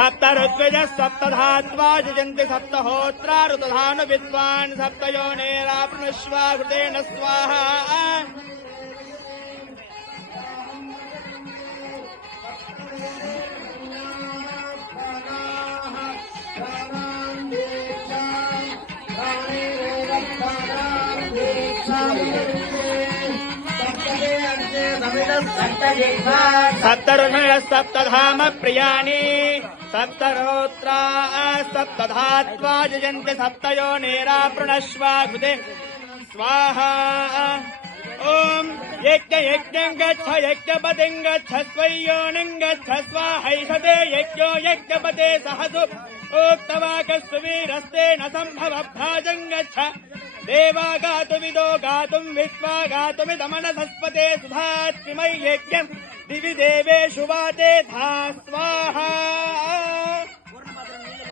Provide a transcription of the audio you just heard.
सप्त ऋत्विजः सप्तधात्वा यजन्ति सप्तहोत्रा ऋतधानु विद्वान् सप्तयोनेराप्नुष्वा घृतेन स्वाहा सप्तरुषयः सप्तधाम प्रियाणि सप्तहोत्रा सप्तधात्वा यजन्ति सप्तयोनेराप्नुष्वा घृते स्वाहा ओम यज्ञ यज्ञं गच्छ यज्ञपतिं गच्छ स्वयोनिं गच्छ स्वाहैषते यज्ञो यज्ञपते सहसु उक्तवाकस्वीरस्ते न सम्भव भ्राजं गच्छ देवा गातुमिदो गातुं विश्वा गातुमिदमनसस्पते सुधात्मय यज्ञं दिवि देवेषु वाते धा स्वाहा